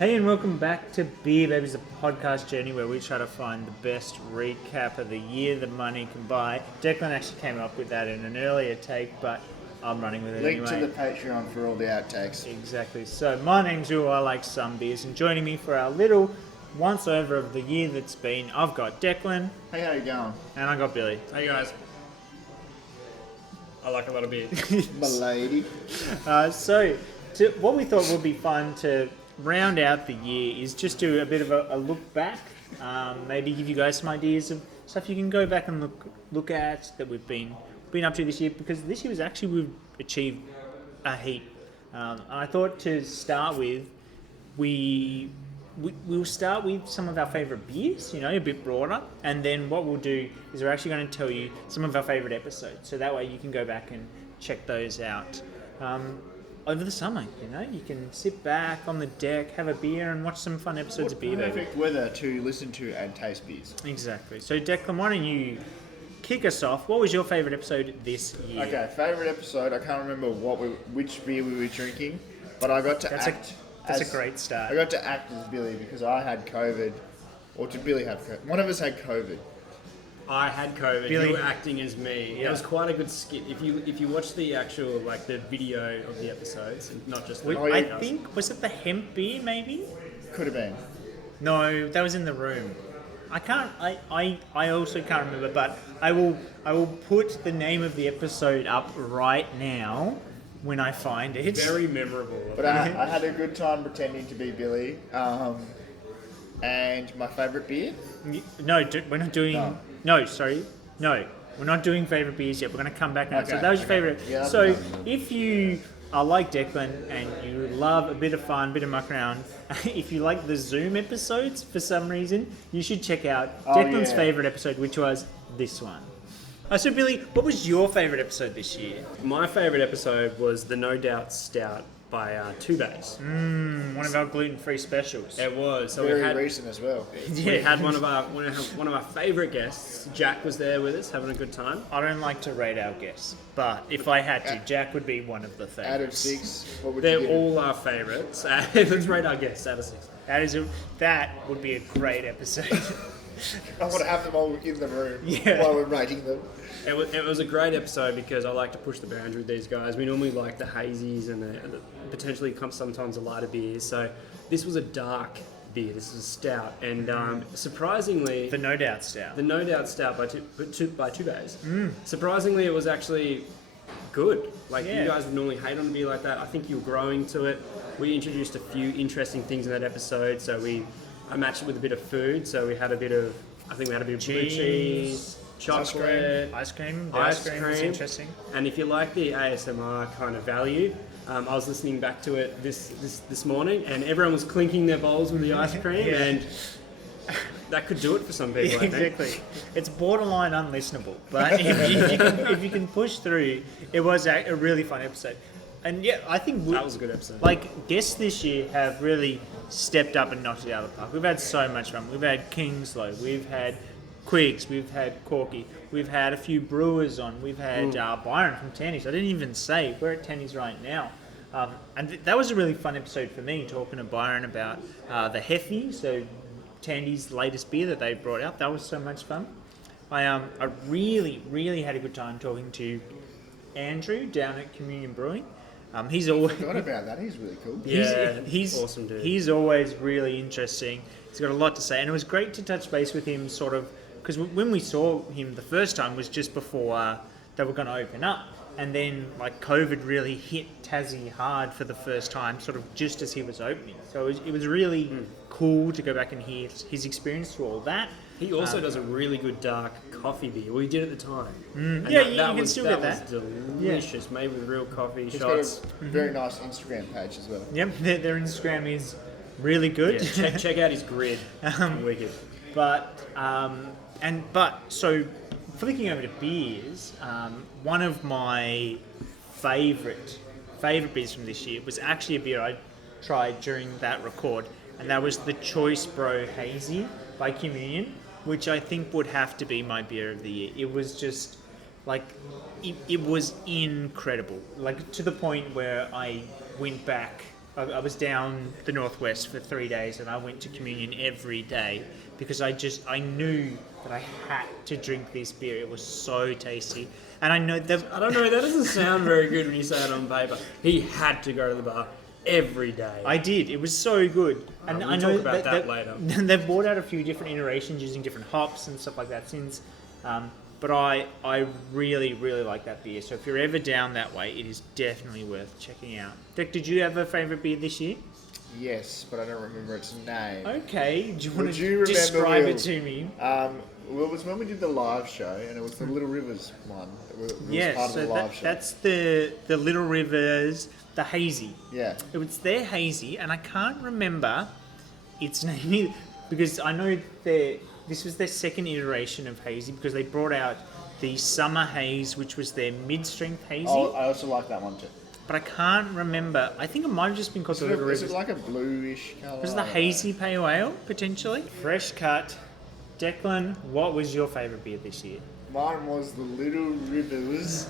Hey, and welcome back to Beer Babies, the podcast journey where we try to find the best recap of the year that money can buy. Declan actually came up with that in an earlier take, but I'm running with it Link anyway. to the Patreon for all the outtakes. Exactly. So my name's Drew, I like some beers, and joining me for our little once over of the year that's been, I've got Declan. Hey, how you going? And I got Billy. Hey guys, I like a lot of beer. My lady. What we thought would be fun to round out the year is just do a bit of a look back, maybe give you guys some ideas of stuff you can go back and look at that we've been up to this year, because this year was actually we've achieved a heap. And I thought to start with, we'll start with some of our favourite beers, a bit broader, and then what we'll do is we're actually going to tell you some of our favourite episodes, so that way you can go back and check those out. Over the summer, you can sit back on the deck, have a beer, and watch some fun episodes of Beer Baby. Perfect weather to listen to and taste beers. Exactly. So, Declan, why don't you kick us off? What was your favourite episode this year? Okay, favourite episode. I can't remember which beer we were drinking, but I got to act. That's a great start. I got to act as Billy because I had COVID, or did Billy have COVID? One of us had COVID. I had COVID. Billy- You were acting as me. Yeah. It was quite a good skit. If you watch the actual the video of the episodes, and not just the Oh, yeah. I think, was it the hemp beer, maybe? Could have been. No, that was in the room. I also can't remember, but I will put the name of the episode up right now when I find it. very memorable. But I had a good time pretending to be Billy. And my favourite beer? No, we're not doing. No. No, sorry. No, we're not doing favourite beers yet. We're going to come back now. So Okay, that was your okay. favourite. Yeah, that's So fine. if you are like Declan and you love a bit of fun, bit of muck around, if you like the Zoom episodes for some reason, you should check out Declan's yeah. favourite episode, which was this one. So Billy, what was your favourite episode this year? My favourite episode was the No Doubt Stout by Two Bays. One of our gluten-free specials. It was. So Very we had recent as well. we had one of our favourite guests. Jack was there with us, having a good time. I don't like to rate our guests, but if I had to, Jack would be one of the favourites. Out of 6, what would you They're give all our favourites. Let's rate our guests out of 6. That would be a great episode. it? I want to have them all in the room Yeah. while we're rating them. It was a great episode because I like to push the boundaries with these guys. We normally like the hazies and the potentially sometimes the lighter beers. So this was a dark beer. This is a stout, and surprisingly, The No Doubt Stout. the No Doubt Stout by Two Bays. Surprisingly, it was actually good. Yeah. You guys would normally hate on a beer like that. I think you were growing to it. We introduced a few interesting things in that episode. So I matched it with a bit of food. So we had a bit of blue cheese, chocolate, Ice cream. The Ice ice cream was cream. interesting. and if you like the ASMR kind of value, I was listening back to it this morning, and everyone was clinking their bowls with the ice cream, Yeah. and that could do it for some people. I think. Exactly. It's borderline unlistenable, but if you can push through, it was a really fun episode. And yeah, I think That was a good episode. guests this year have really stepped up and knocked it out of the park. We've had so much fun. We've had Kingslow, we've had Quigs, we've had Corky, we've had a few brewers on, we've had Byron from Tandys. I didn't even say we're at Tandys right now. That was a really fun episode for me, talking to Byron about the Heffy, so Tandys' latest beer that they brought out. That was so much fun. I really, really had a good time talking to Andrew down at Communion Brewing. He's always Forgot about that. He's really cool. he's awesome dude. He's always really interesting. He's got a lot to say, and it was great to touch base with him, sort of, because when we saw him the first time was just before they were going to open up, and then COVID really hit Tassie hard for the first time, sort of just as he was opening. So it was really cool to go back and hear his experience through all that. He also does a really good dark coffee beer. Well, he did at the time. And Yeah, you can still get that. was delicious, made with real coffee He's got shots. a very nice Instagram page as well. Yep, their Instagram is really good. Yeah, check out his grid. Wicked. So flicking over to beers, one of my favourite beers from this year was actually a beer I tried during that record, and that was the Choice Bro Hazy by Communion, which I think would have to be my beer of the year. It was just it was incredible, to the point where I went back I was down the northwest for 3 days, and I went to communion every day because I knew that I had to drink this beer. It was so tasty, and I know that I don't know. That doesn't sound very good when you say it on paper. He had to go to the bar every day. I did. It was so good, and We'll I know talk about that later. They've brought out a few different iterations using different hops and stuff like that since. But I really, really like that beer. So if you're ever down that way, it is definitely worth checking out. Dick, did you have a favourite beer this year? Yes, but I don't remember its name. Okay. Do you want Would to you remember, describe Will? it to me? Well, it was when we did the live show, and it was the Little Rivers one. It was Yeah, part so of the live show. that's the Little Rivers, the hazy. Yeah. It was their hazy, and I can't remember its name either, because I know this was their second iteration of hazy because they brought out the summer haze, which was their mid-strength hazy. Oh, I also like that one too. But I can't remember. I think it might have just been called the Little Is Rivers. it like a bluish colour? Was it the hazy pale ale potentially? Fresh cut. Declan, what was your favourite beer this year? Mine was the Little Rivers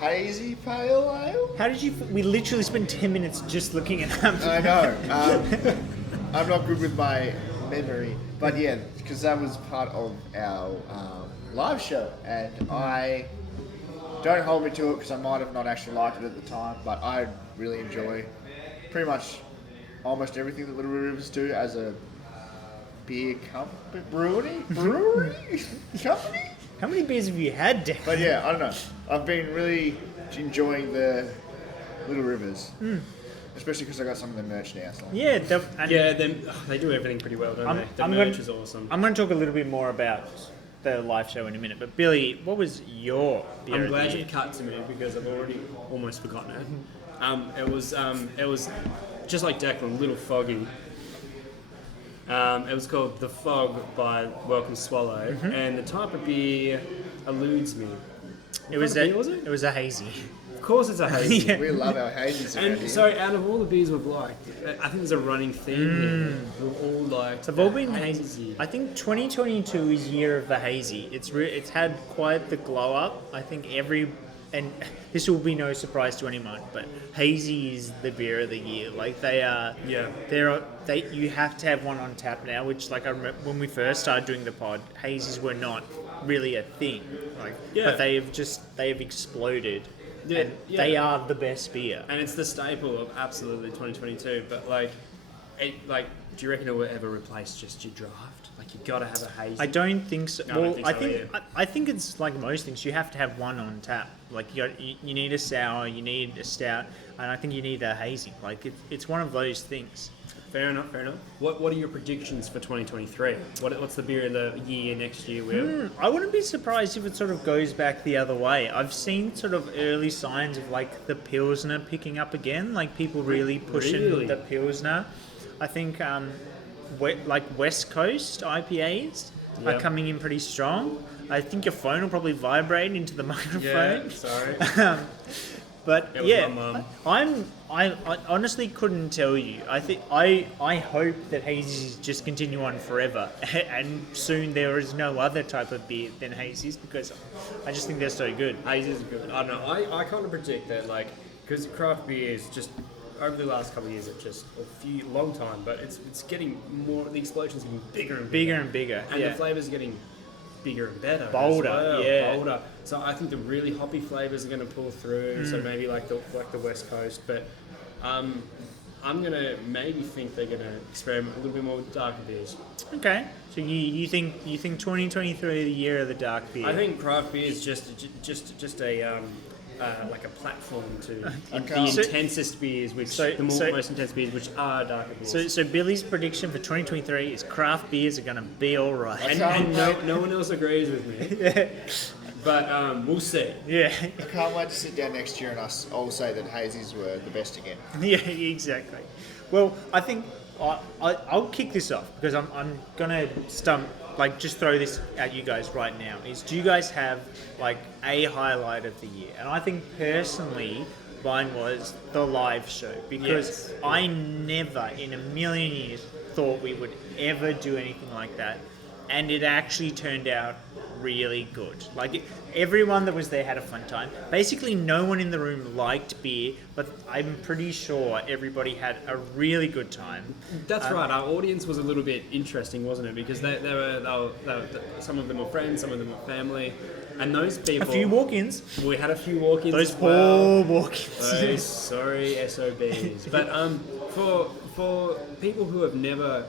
Hazy Pale Ale. How did you? We literally spent 10 minutes just looking at them. I know. I'm not good with my memory, but yeah, because that was part of our live show, and I don't hold me to it because I might have not actually liked it at the time, but I really enjoy pretty much almost everything that Little Rivers do as a beer company, brewery company. How many beers have you had, Declan? But yeah, I don't know. I've been really enjoying the Little Rivers, especially because I got some of the merch now. So. Yeah, They do everything pretty well, don't they? The I'm merch gonna- is awesome. I'm going to talk a little bit more about the live show in a minute. But Billy, what was your beer I'm of the glad year? you've cut to me because I've already almost forgotten it. It was just like Declan, a little foggy. It was called The Fog by Welcome Swallow, and the type of beer eludes me. It was What kind of beer was it? It was a hazy. Of course, it's a hazy. Yeah. We love our hazies around And here. so, out of all the beers we've liked, I think there's a running theme here. We've all liked. They've all the been hazy. I think 2022 is year of the hazy. It's had quite the glow up. I think and this will be no surprise to anyone, but hazy is the beer of the year. Like they are. Yeah. You have to have one on tap now. Which like I remember when we first started doing the pod, hazies were not really a thing. Like, Yeah. but they have exploded. Yeah, And yeah. they are the best beer. And it's the staple of absolutely 2022. But do you reckon it will ever replace just your draft? Like you got to have a hazy. I don't think so. No, I don't Well, think I so think either. I think it's like most things. You have to have one on tap. Like you need a sour, you need a stout, and I think you need a hazy. Like it's one of those things. Fair enough. What are your predictions for 2023? What's the beer of the year next year, Will? I wouldn't be surprised if it sort of goes back the other way. I've seen sort of early signs of like the Pilsner picking up again. Like people really pushing Really? the Pilsner. I think like West Coast IPAs are Yep. coming in pretty strong. I think your phone will probably vibrate into the microphone. sorry. But It was yeah, my mum. I honestly couldn't tell you. I hope that hazies just continue on forever, and soon there is no other type of beer than hazies because I just think they're so good. Hazy's good. I don't know. I kind of predict that, like, because craft beer is just over the last couple of years, long time, but it's getting more. The explosion's getting bigger and Bigger and bigger, and yeah. the flavors are getting bigger and better, as Bolder, well, yeah. bolder. So I think the really hoppy flavors are going to pull through. So maybe like the West Coast, but I'm gonna maybe think they're gonna experiment a little bit more with darker beers. Okay, so you think 2023 is the year of the dark beer? I think craft beer is just a like a platform to Okay. the intensest beers, most intense beers, which are darker beers. So Billy's prediction for 2023 is craft beers are going to be all right. and no one else agrees with me. But we'll see. Yeah, I can't wait to sit down next year and us all say that hazies were the best again. yeah, exactly. Well, I think I'll kick this off because I'm gonna just throw this at you guys right now. Do you guys have like a highlight of the year? And I think personally, mine was the live show because Yes. I never in a million years thought we would ever do anything like that, and it actually turned out really good. Like everyone that was there had a fun time. Basically, no one in the room liked beer, but I'm pretty sure everybody had a really good time. That's right. Our audience was a little bit interesting, wasn't it? Because they were some of them were friends, some of them were family, and those people. A few walk-ins. We had a few walk-ins. Those as poor well. walk-ins. Those sorry SOBs. But for people who have never.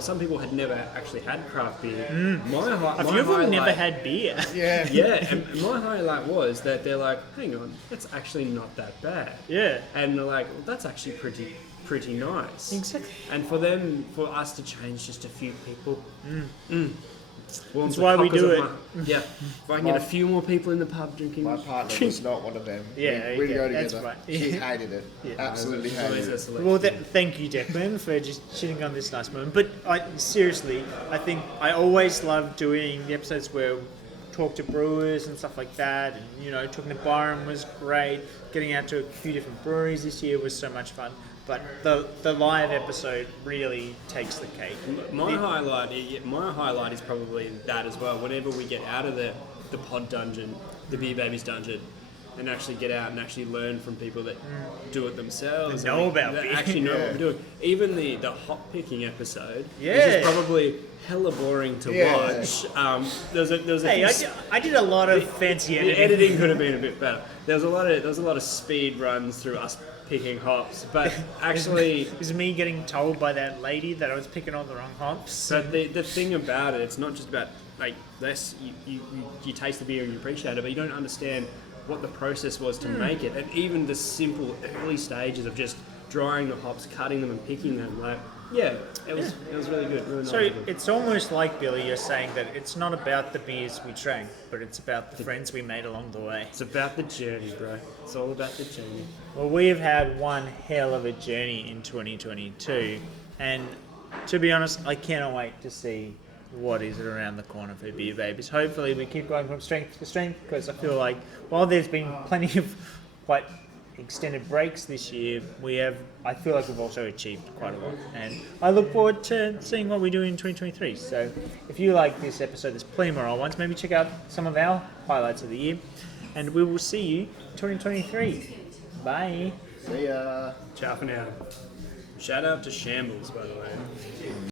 Some people had never actually had craft beer. A few of them never had beer. Yeah. Yeah, and my highlight was that they're like, hang on, it's actually not that bad. Yeah. And they're like, well, that's actually pretty nice. Exactly. And for us to change just a few people, That's why we do it. Yeah, if I can get a few more people in the pub drinking. My partner was not one of them. Yeah, we go that's together. right. She hated it. Absolutely hated it. Well, thank you, Declan, for just shitting on this nice moment. But seriously, I think I always love doing the episodes where we talk to brewers and stuff like that. And, talking to Byron was great. Getting out to a few different breweries this year was so much fun. But the live episode really takes the cake. My highlight is probably that as well. Whenever we get out of the pod dungeon, the Beer Babies dungeon, and actually get out and actually learn from people that do it themselves. That know about beer. Actually know what we're doing. Even the hop picking episode, Yeah. which is probably hella boring to watch. There was a Hey, few I did a lot of fancy the editing. editing could have been a bit better. There was a lot of speed runs through us picking hops, but actually, It was me getting told by that lady that I was picking all the wrong hops. but the thing about it, it's not just about like this. You taste the beer and you appreciate it, but you don't understand what the process was to make it, and even the simple early stages of just drying the hops, cutting them, and picking them. Like, it was really good. Really So knowledgeable. it's almost like, Billy, you're saying that it's not about the beers we drank, but it's about the friends we made along the way. It's about the journey, bro. It's all about the journey. Well, we have had one hell of a journey in 2022, and to be honest, I cannot wait to see what is around the corner for Beer Babies. Hopefully we keep going from strength to strength, because I feel like while there's been plenty of quite extended breaks this year, I feel like we've also achieved quite a lot, and I look forward to seeing what we do in 2023. So if you like this episode, there's plenty more old ones. Maybe check out some of our highlights of the year, and we will see you 2023. Bye. See ya. Ciao for now. Shout out to Shambles, by the way.